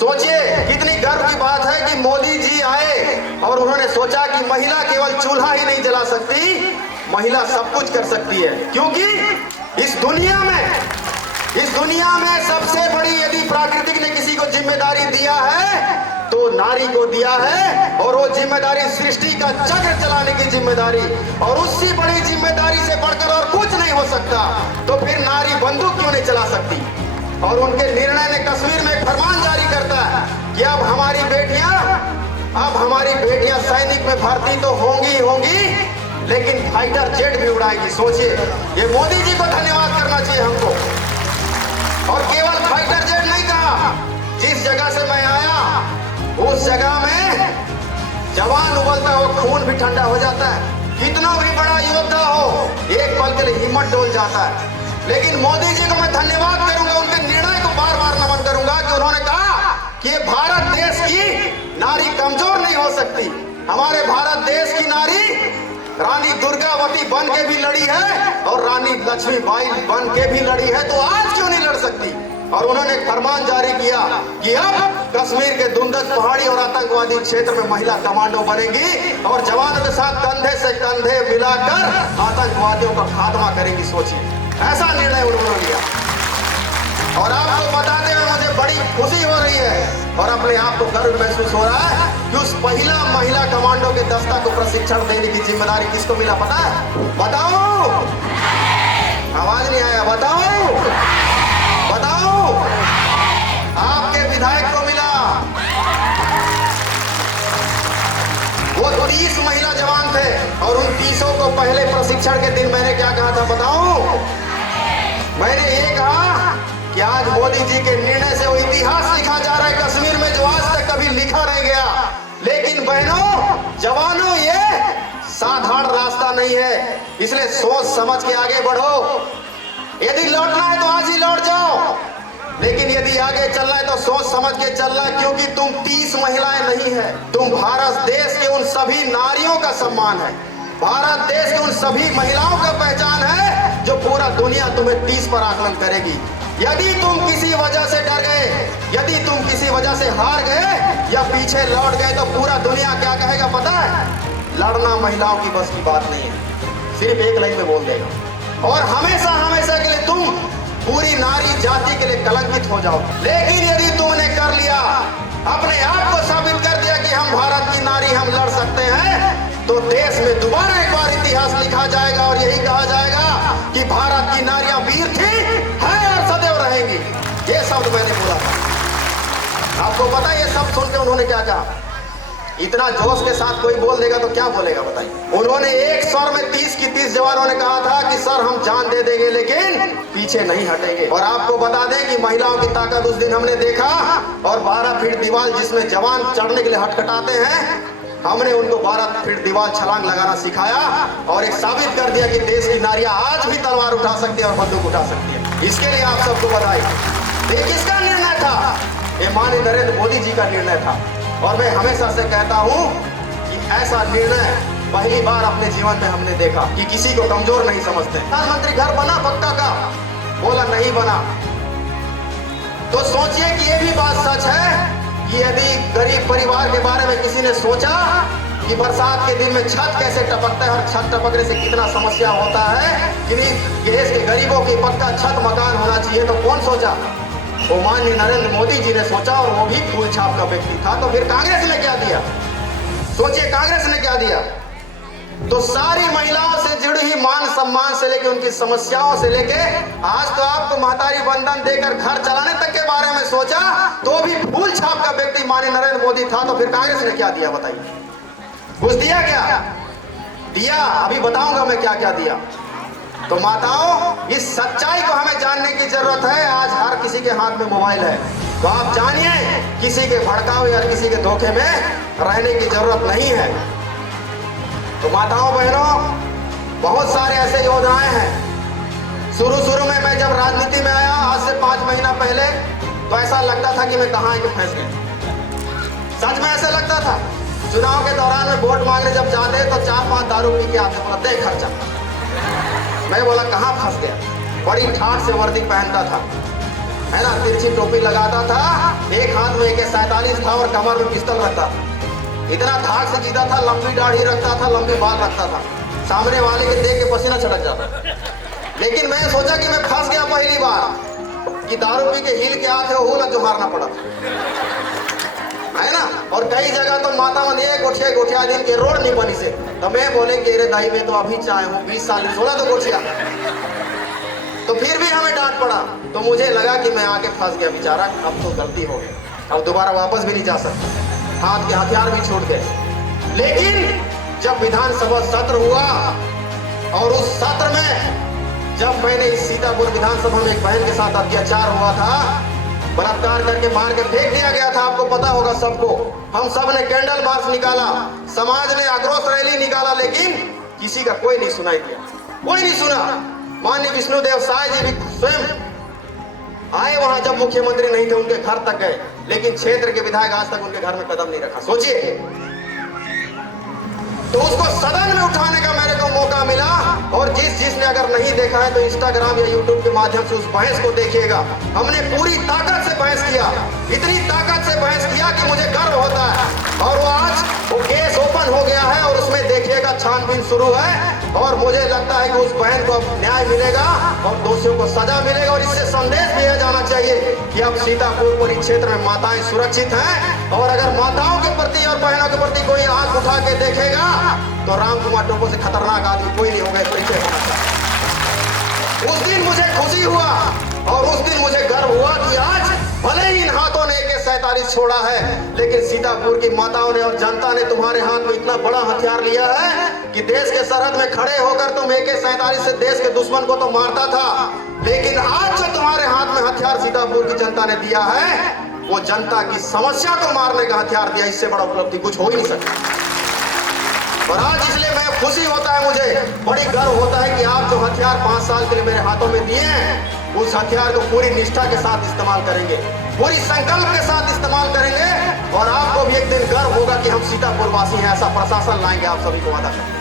सोचिए कितनी गर्व की बात है कि मोदी जी आए और उन्होंने सोचा कि महिला केवल चूल्हा ही नहीं जला सकती, महिला सब कुछ कर सकती है। क्योंकि इस दुनिया में सबसे बड़ी यदि प्राकृतिक ने किसी को जिम्मेदारी दिया है तो नारी को दिया है, और वो जिम्मेदारी सृष्टि का चक्र चलाने की जिम्मेदारी, और उससे बड़ी जिम्मेदारी से बढ़कर और कुछ नहीं हो सकता। तो फिर नारी बंदूक क्यों नहीं चला सकती? और उनके निर्णय ने कश्मीर में एक फरमान जारी करता है कि अब हमारी बेटियां सैनिक में भर्ती तो होंगी, लेकिन फाइटर जेट भी उड़ाएंगी। सोचिए, ये मोदी जी को धन्यवाद करना चाहिए हमको। और केवल फाइटर जेट नहीं कहा, जिस जगह से मैं आया उस जगह में जवान उबलता हो, खून भी ठंडा हो जाता है। कितना भी बड़ा योद्धा हो, एक पल के लिए हिम्मत डोल जाता है। लेकिन मोदी जी को मैं धन्यवाद करूंगा, उनके निर्णय को बार बार नमन करूंगा कि उन्होंने कहा कि भारत देश की नारी कमजोर नहीं हो सकती। हमारे भारत देश की नारी रानी दुर्गावती बन के भी लड़ी है और रानी लक्ष्मीबाई बन के भी लड़ी है, तो आज क्यों नहीं लड़ सकती? और उन्होंने फरमान जारी किया कि अब कश्मीर के दुंदक पहाड़ी और आतंकवादी क्षेत्र में महिला कमांडो बनेगी और जवानों के साथ कंधे से कंधे मिलाकर आतंकवादियों का खात्मा करेंगी। सोचिए, ऐसा निर्णय उन्होंने लिया। और आपको बताते हुए मुझे बड़ी खुशी हो रही है और अपने आप को गर्व महसूस हो रहा है कि उस महिला कमांडो के दस्ता को प्रशिक्षण देने की जिम्मेदारी किसको मिला पता है? बताओ, आवाज नहीं आया, बताओ। आपके विधायक को मिला। वो 30 महिला जवान थे और उन 30 को पहले प्रशिक्षण के दिन मैंने क्या कहा था बताऊं? मैंने ये कहा कि आज मोदी जी के निर्णय से वो इतिहास लिखा जा रहा है कश्मीर में जो आज तक कभी लिखा नहीं गया। लेकिन बहनों, जवानों, ये साधारण रास्ता नहीं है, इसलिए सोच समझ के आगे बढ़ो। यदि लौटना है तो आज ही लौट जाओ, लेकिन यदि आगे चलना है तो सोच समझ के चलना, क्योंकि तुम 30 महिलाएं नहीं है, तुम भारत देश के उन सभी नारियों का सम्मान है, भारत देश के उन सभी महिलाओं का पहचान है जो पूरा दुनिया तुम्हें 30 पर आकलन करेगी। यदि तुम किसी वजह से डर गए, यदि तुम किसी वजह से हार गए या पीछे लौट गए तो पूरा दुनिया क्या कहेगा पता है? लड़ना महिलाओं की बस की बात नहीं है, सिर्फ एक लाइन में बोल देगा। और हमेशा हमेशा के लिए तुम पूरी नारी जाति के लिए कलंकित हो जाओ। लेकिन यदि तुमने कर लिया, अपने आप को साबित कर दिया कि हम भारत की नारी, हम लड़ सकते हैं, तो देश में दोबारा एक बार इतिहास लिखा जाएगा और यही कहा जाएगा कि भारत की नारियां वीर थी, है और सदैव रहेंगी। ये शब्द मैंने बोला था। आपको पता है ये शब्द सुनकर उन्होंने क्या कहा? इतना जोश के साथ कोई बोल देगा तो क्या बोलेगा बताइए? उन्होंने एक स्वर में 30 की 30 जवानों ने कहा था कि सर हम जान दे देंगे लेकिन पीछे नहीं हटेंगे। और आपको बता दें कि महिलाओं की ताकत उस दिन हमने देखा, और 12 फीट दीवार जिसमें जवान चढ़ने के लिए हटखटाते हैं, हमने उनको 12 फीट दीवार छलांग लगाना सिखाया और एक साबित कर दिया कि देश की नारियां आज भी तलवार उठा सकती है और बंदूक उठा सकती है। इसके लिए आप सबको बधाई। ये किसका निर्णय था? ये माननीय नरेंद्र मोदी जी का निर्णय था। और मैं हमेशा से कहता हूं कि ऐसा निर्णय पहली बार अपने जीवन में हमने देखा कि किसी को कमजोर नहीं समझते। प्रधानमंत्री घर बना पक्का का? बोला नहीं बना। तो सोचिए कि ये भी बात सच है कि यदि गरीब परिवार के बारे में किसी ने सोचा कि बरसात के दिन में छत कैसे टपकता है और छत टपकने से कितना समस्या होता है कि देश के गरीबों की पक्का छत मकान होना चाहिए, तो कौन सोचा? वो माननीय नरेंद्र मोदी जी ने सोचा, और वो भी फूल छाप का व्यक्ति था। तो फिर कांग्रेस ने क्या दिया? सोचिए कांग्रेस ने क्या दिया? तो सारी महिलाओं से जुड़ी हुई मान सम्मान से लेकर उनकी समस्याओं से लेके आज तो आपको महतारी बंधन देकर घर चलाने तक के बारे में सोचा, तो भी फूल छाप का व्यक्ति माननीय नरेंद्र मोदी था। तो फिर कांग्रेस ने क्या दिया बताइए? कुछ दिया क्या? दिया, अभी बताऊंगा मैं क्या क्या दिया। तो माताओं, इस सच्चाई को हमें जानने की जरूरत है। आज हर किसी के हाथ में मोबाइल है, तो आप जानिए किसी के भड़काव या किसी के धोखे में रहने की जरूरत नहीं है। तो माताओं बहनों, बहुत सारे ऐसे योजनाएं हैं। शुरू में मैं जब राजनीति में आया आज से 5 महीना पहले, तो ऐसा लगता था कि मैं कहाँ आके फंस गया। सच में ऐसा लगता था। चुनाव के दौरान में वोट मांगने जब जाते तो 4-5 दारू पी के आते, बोला दे खर्चा। मैं बोला कहाँ फंस गया। बड़ी ठाठ से वर्दी पहनता था, है ना, तिरछी टोपी लगाता था, एक हाथ में AK-47 था और कमर में पिस्तौल रखता था। इतना धाक से जीता था, लंबी दाढ़ी रखता था, लंबे बाल रखता था, सामने वाले के देख के पसीना छटक जाता। लेकिन मैं सोचा कि मैं फंस गया पहली बार कि दारू पी के हिल के आते हो ना जो हारना पड़ा है ना। और कई जगह तो माता मन ये गोठिया दिन के रोड नहीं बनी से, तो मैं बोले कि अरे दाई में तो अभी चाहे हूँ 20 साल सोना तो गोठिया, तो फिर भी हमें डांट पड़ा। तो मुझे लगा कि मैं आके फंस गया बेचारा, अब तो गलती हो गई, अब दोबारा वापस भी नहीं जा सकता, हाथ के हथियार भी छूट गए। लेकिन जब विधानसभा सत्र हुआ और उस सत्र में जब मैंने इस सीतापुर विधानसभा में एक बहन के साथ अत्याचार हुआ था, बलात्कार करके मार के फेंक दिया गया था, आपको पता होगा सबको, हम सब ने कैंडल मार्च निकाला, समाज ने आक्रोश रैली निकाला, लेकिन किसी का कोई नहीं सुनाई दिया, कोई नहीं सुना। माननीय विष्णुदेव साय जी भी स्वयं आए वहां, जब मुख्यमंत्री नहीं थे उनके घर तक गए, लेकिन क्षेत्र के विधायक आज तक उनके घर में कदम नहीं रखा। सोचिए, तो उसको सदन में उठाने का मेरे को मौका मिला। और जिसने अगर नहीं देखा है तो इंस्टाग्राम या यूट्यूब के माध्यम से उस बहस को देखिएगा। हमने पूरी ताकत से बहस किया, इतनी ताकत से बहस किया कि मुझे गर्व होता है। और वो आज वो केस ओपन हो गया है और उसमें देखिएगा छानबीन शुरू है, और मुझे लगता है कि उस बहन को अब न्याय मिलेगा और दोषियों को सजा मिलेगा। और इससे संदेश दिया जाना चाहिए कि अब सीतापुर परिक्षेत्र में माताएं सुरक्षित हैं, और अगर माताओं के प्रति और बहनों के प्रति कोई आंख उठा के देखेगा तो राम कुमार टोपो से खतरनाक आदमी कोई नहीं होगा परिचय होना चाहिए। उस दिन मुझे खुशी हुआ और उस दिन मुझे गर्व हुआ कि आज भले ही इन हाथों ने AK-47 छोड़ा है, लेकिन सीतापुर की माताओं ने और जनता ने तुम्हारे हाथ में इतना बड़ा हथियार लिया है कि देश के सरहद में खड़े होकर तुम AK-47 से देश के दुश्मन को तो मारता था, लेकिन आज जो तुम्हारे हाथ में हथियार सीतापुर की जनता ने दिया है, वो जनता की समस्या को मारने का हथियार दिया। इससे बड़ा उपलब्धि कुछ हो ही नहीं सकता। और आज इसलिए मैं खुशी होता है, मुझे बड़ी गर्व होता है कि आप जो हथियार 5 साल के लिए मेरे हाथों में दिए हैं, उस हथियार को पूरी निष्ठा के साथ इस्तेमाल करेंगे, पूरी संकल्प के साथ इस्तेमाल करेंगे, और आपको भी एक दिन गर्व होगा कि हम सीतापुर वासी हैं। ऐसा प्रशासन लाएंगे, आप सभी को वादा करते हैं।